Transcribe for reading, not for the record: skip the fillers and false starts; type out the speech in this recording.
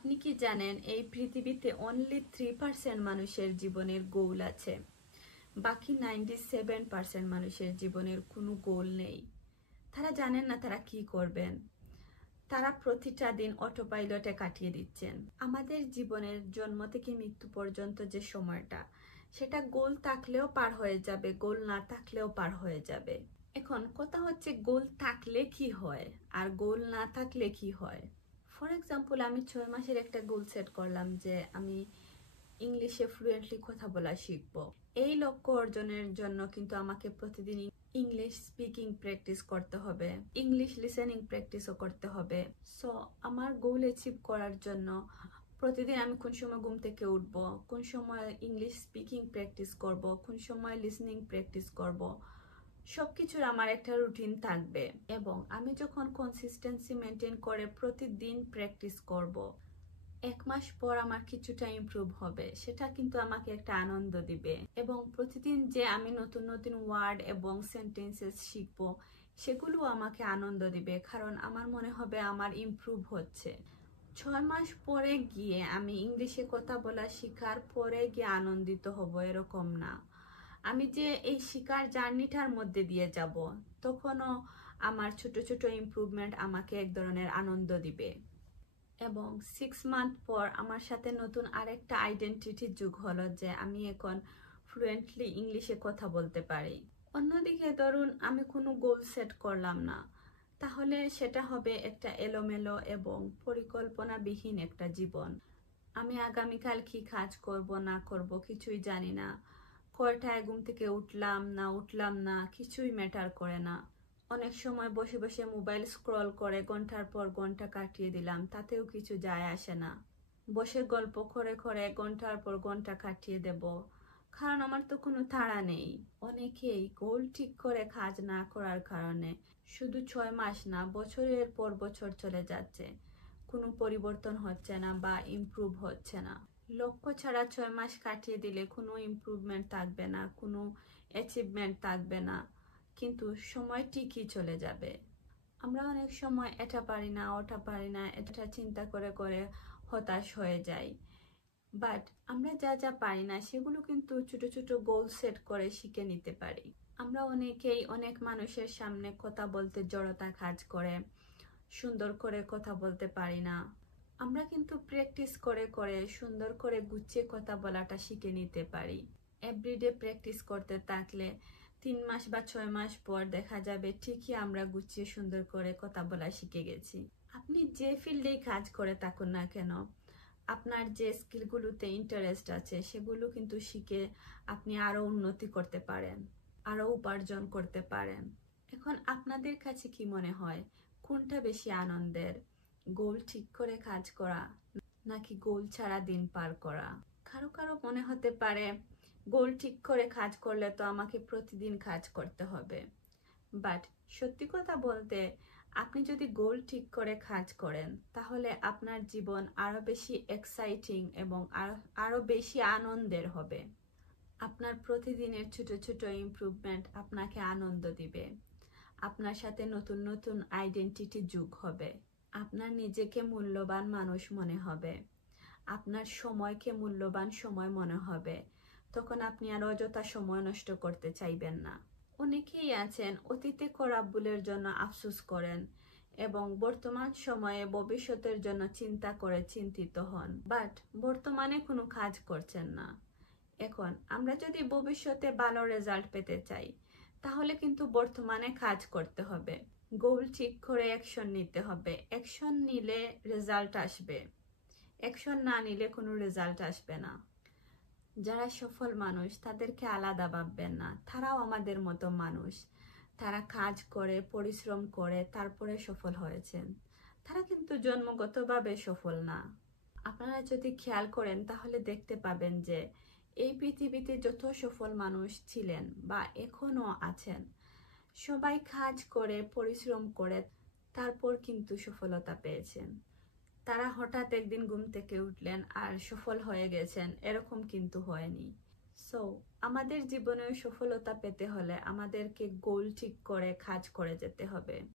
আপনি কি জানেন এই পৃথিবীতে অনলি 3% মানুষের জীবনের গোল আছে, বাকি 97% মানুষের জীবনের কোনো গোল নেই। তারা জানেন না তারা কি করবেন, তারা প্রতিটা দিন অটো পাইলটে কাটিয়ে দিচ্ছেন। আমাদের জীবনের জন্ম থেকে মৃত্যু পর্যন্ত যে সময়টা, সেটা গোল থাকলেও পার হয়ে যাবে, গোল না থাকলেও পার হয়ে যাবে। এখন কথা হচ্ছে গোল থাকলে কি হয় আর গোল না থাকলে কি হয়। ফর এক্সাম্পল, আমি 6 মাসের একটা গোল সেট করলাম যে আমি ইংলিশে ফ্লুয়েন্টলি কথা বলা শিখব। এই লক্ষ্য অর্জনের জন্য কিন্তু আমাকে প্রতিদিন ইংলিশ স্পিকিং প্র্যাকটিস করতে হবে, ইংলিশ লিসেনিং প্র্যাকটিসও করতে হবে। সো আমার গোল অ্যাচিভ করার জন্য প্রতিদিন আমি কোন সময় ঘুম থেকে উঠব, কোন সময় ইংলিশ স্পিকিং প্র্যাকটিস করব, কোন সময় লিসেনিং প্র্যাকটিস করব, সবকিছুর আমার একটা রুটিন থাকবে। এবং আমি যখন কনসিস্টেন্সি মেনটেন করে প্রতিদিন প্র্যাকটিস করব, 1 মাস পর আমার কিছুটা ইমপ্রুভ হবে, সেটা কিন্তু আমাকে একটা আনন্দ দিবে। এবং প্রতিদিন যে আমি নতুন নতুন ওয়ার্ড এবং সেন্টেন্সেস শিখবো, সেগুলো আমাকে আনন্দ দিবে, কারণ আমার মনে হবে আমার ইমপ্রুভ হচ্ছে। 6 মাস পরে গিয়ে আমি ইংলিশে কথা বলা শেখার পরে গিয়ে আনন্দিত হব এরকম না। আমি যে এই শিকার জার্নিটার মধ্যে দিয়ে যাব, তখনও আমার ছোট ছোট ইমপ্রুভমেন্ট আমাকে এক ধরনের আনন্দ দিবে। এবং 6 মান্থ পর আমার সাথে নতুন আরেকটা আইডেন্টিটি যোগ হলো যে আমি এখন ফ্লুয়েন্টলি ইংলিশে কথা বলতে পারি। অন্যদিকে ধরুন আমি কোনো গোল সেট করলাম না, তাহলে সেটা হবে একটা এলোমেলো এবং পরিকল্পনাবিহীন একটা জীবন। আমি আগামীকাল কি কাজ করব না করব কিছুই জানি না, কয়টায় ঘুম থেকে উঠলাম না কিছুই ম্যাটার করে না। অনেক সময় বসে বসে মোবাইল স্ক্রল করে ঘন্টার পর ঘন্টা কাটিয়ে দিলাম, তাতেও কিছু যায় আসে না। বসে গল্প করে করে ঘন্টার পর ঘন্টা কাটিয়ে দেব, কারণ আমার তো কোনো তাড়া নেই। অনেকেই গোল ঠিক করে কাজ না করার কারণে শুধু 6 মাস না, বছরের পর বছর চলে যাচ্ছে, কোনো পরিবর্তন হচ্ছে না বা ইমপ্রুভ হচ্ছে না। লক্ষ্য ছাড়া 6 মাস কাটিয়ে দিলে কোনো ইমপ্রুভমেন্ট থাকবে না, কোনো অ্যাচিভমেন্ট থাকবে না, কিন্তু সময় ঠিকই চলে যাবে। আমরা অনেক সময় এটা পারি না ওটা পারি না এটা চিন্তা করে করে হতাশ হয়ে যাই। বাট আমরা যা যা পারি না সেগুলো কিন্তু ছোট ছোট গোল সেট করে শিখে নিতে পারি। আমরা অনেকেই অনেক মানুষের সামনে কথা বলতে জড়তা কাজ করে, সুন্দর করে কথা বলতে পারি না। আমরা কিন্তু প্র্যাকটিস করে করে সুন্দর করে গুছিয়ে কথা বলাটা শিখে নিতে পারি। এভরিডে প্র্যাকটিস করতে থাকলে 3 মাস বা 6 মাস পর দেখা যাবে ঠিকই আমরা গুছিয়ে সুন্দর করে কথা বলা শিখে গেছি। আপনি যে ফিল্ডেই কাজ করে থাকুন না কেন, আপনার যে স্কিলগুলোতে ইন্টারেস্ট আছে সেগুলো কিন্তু শিখে আপনি আরো উন্নতি করতে পারেন, আরো উপার্জন করতে পারেন। এখন আপনাদের কাছে কি মনে হয়, কোনটা বেশি আনন্দের, গোল ঠিক করে কাজ করা নাকি গোল ছাড়া দিন পার করা? কারো কারো মনে হতে পারে গোল ঠিক করে কাজ করলে তো আমাকে প্রতিদিন কাজ করতে হবে। বাট সত্যি কথা বলতে, আপনি যদি গোল ঠিক করে কাজ করেন তাহলে আপনার জীবন আরো বেশি এক্সাইটিং এবং আরো বেশি আনন্দের হবে। আপনার প্রতিদিনের ছোট ছোট ইমপ্রুভমেন্ট আপনাকে আনন্দ দিবে, আপনার সাথে নতুন নতুন আইডেন্টিটি যোগ হবে, আপনার নিজেকে মূল্যবান মানুষ মনে হবে, আপনার সময়কে মূল্যবান সময় মনে হবে। তখন আপনি আর অযথা সময় নষ্ট করতে চাইবেন না। অনেকেই আছেন অতীতে করা ভুলের জন্য আফসোস করেন এবং বর্তমান সময়ে ভবিষ্যতের জন্য চিন্তা করে চিন্তিত হন, বাট বর্তমানে কোনো কাজ করছেন না। এখন আমরা যদি ভবিষ্যতে ভালো রেজাল্ট পেতে চাই, তাহলে কিন্তু বর্তমানে কাজ করতে হবে, গোল ঠিক করে অ্যাকশন নিতে হবে। অ্যাকশন নিলে রেজাল্ট আসবে, অ্যাকশন না নিলে কোনো রেজাল্ট আসবে না। যারা সফল মানুষ তাদেরকে আলাদা ভাববেন না, তারাও আমাদের মতো মানুষ, তারা কাজ করে পরিশ্রম করে তারপরে সফল হয়েছেন, তারা কিন্তু জন্মগতভাবে সফল না। আপনারা যদি খেয়াল করেন তাহলে দেখতে পাবেন যে এই পৃথিবীতে যত সফল মানুষ ছিলেন বা এখনো আছেন, সবাই কাজ করে পরিশ্রম করে তারপর কিন্তু সফলতা পেয়েছেন। তারা হঠাৎ একদিন ঘুম থেকে উঠলেন আর সফল হয়ে গেছেন, এরকম কিন্তু হয়নি। সো আমাদের জীবনে সফলতা পেতে হলে আমাদেরকে গোল ঠিক করে কাজ করে যেতে হবে।